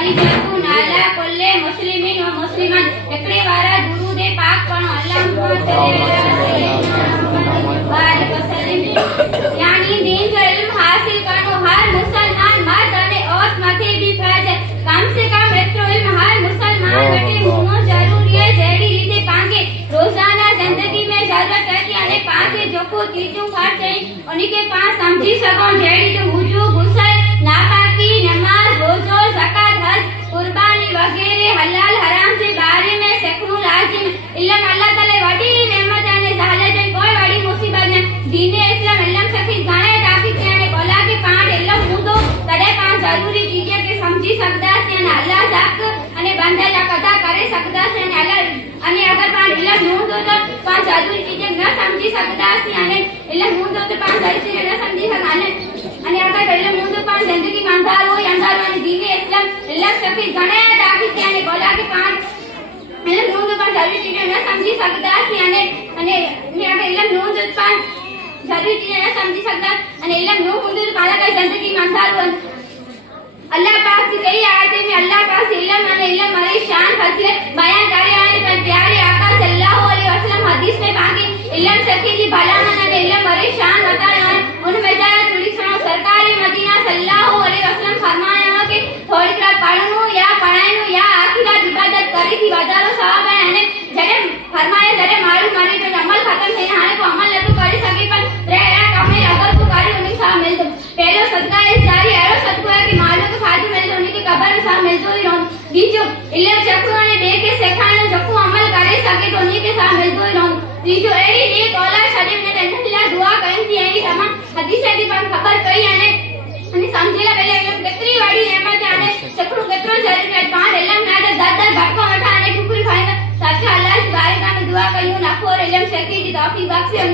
ಪರಿಜಾಕು ನಾಲಾ ಕೊಲ್ಲೆ ಮುಸ್ಲಿಮಿನ್ ಮುಸ್ಲಿಮನ್ ಎಕಡೆ ವಾರ ಗುರುದೇ ಪಾಕ್ ಪಣ ಅಲ್ಲಾಹ यानी दीन का इल्म हासिल करो हर मुसलमान मर्द अने औरत मथे भी फ़र्ज़ कम से कम एतरो इल्म हर मुसलमान वटे हुनो ज़रूरी है जेडी रीते पांगे रोज़ाना ज़िंदगी में ज़रूरत है अने पांगे जोको चीज़ों खर्च है उनके पास समझी सको जेडी आहे ज़ाल जी कोई वॾी मुसीबत न दीन इस्लाम इल्म सखी घणे ताक़ीद कया ने बोला कि पाण इल्म हूंदो तॾहिं पाण ज़रूरी चीज़ खे समझी सघंदासीं अने अल्लाह जा हक़ अने बंदे जा अदा करे सघंदासीं अने अल्लाह अने अगरि पाण इल्म न हूंदो त पाण ज़रूरी चीज़ न समझी सघंदासीं अने इल्म हूंदो त पाण ज़रूरी चीज़ न समझी सघंदा अने अने अगरि इल्म हूंदो पाण ज़िंदगी में अंधारो ई अंधारो अने दीन इस्लाम इल्म सखी घणे ताक़ीद कया ने बोला कि पाण इल्म हूंदो पाण ज़रूरी चीज़ समझी सघंदासीं अने अने अगरि इल्म न हूंदो त पाण ज़रूरी चीज़ न समझी सघंदा अने इल्म न हूंदो त पाण खे ज़िंदगी में अंधारो अल्लाह पाक की कई आयतें में अल्लाह पाक से इल्म अने इल्म वाली शान फजीलत बयान करे आए पर प्यारे आका सल्लल्लाहु अलैहि वसल्लम हदीस में पाके इल्म सखी ई रहंदो बीजो इल्म चखणो अने ॿिए खे सेखारणु जेको अमल करे सघे थो उनखे छा मिलंदो ई रहंदो तीजो अहिड़ी नेक औलाद छॾे वञे त इन लाइ दुआ कयूं थी अहिड़ी तमामु हदीस जी पाण ख़बर पई आहे अने सम्झी ला पहले इल्म केतिरी वॾी नेमत आहे अने सिखणो केतिरो ज़रूरी आहे पाण इल्म न आहे त दर दर भटको वठा अने ठुकरी खाईंदा सच्चा अल्लाह जी बारगाह में दुआ कयूं नफ़ो और इल्म सिखी जी तौफ़ीक़ बख़्शे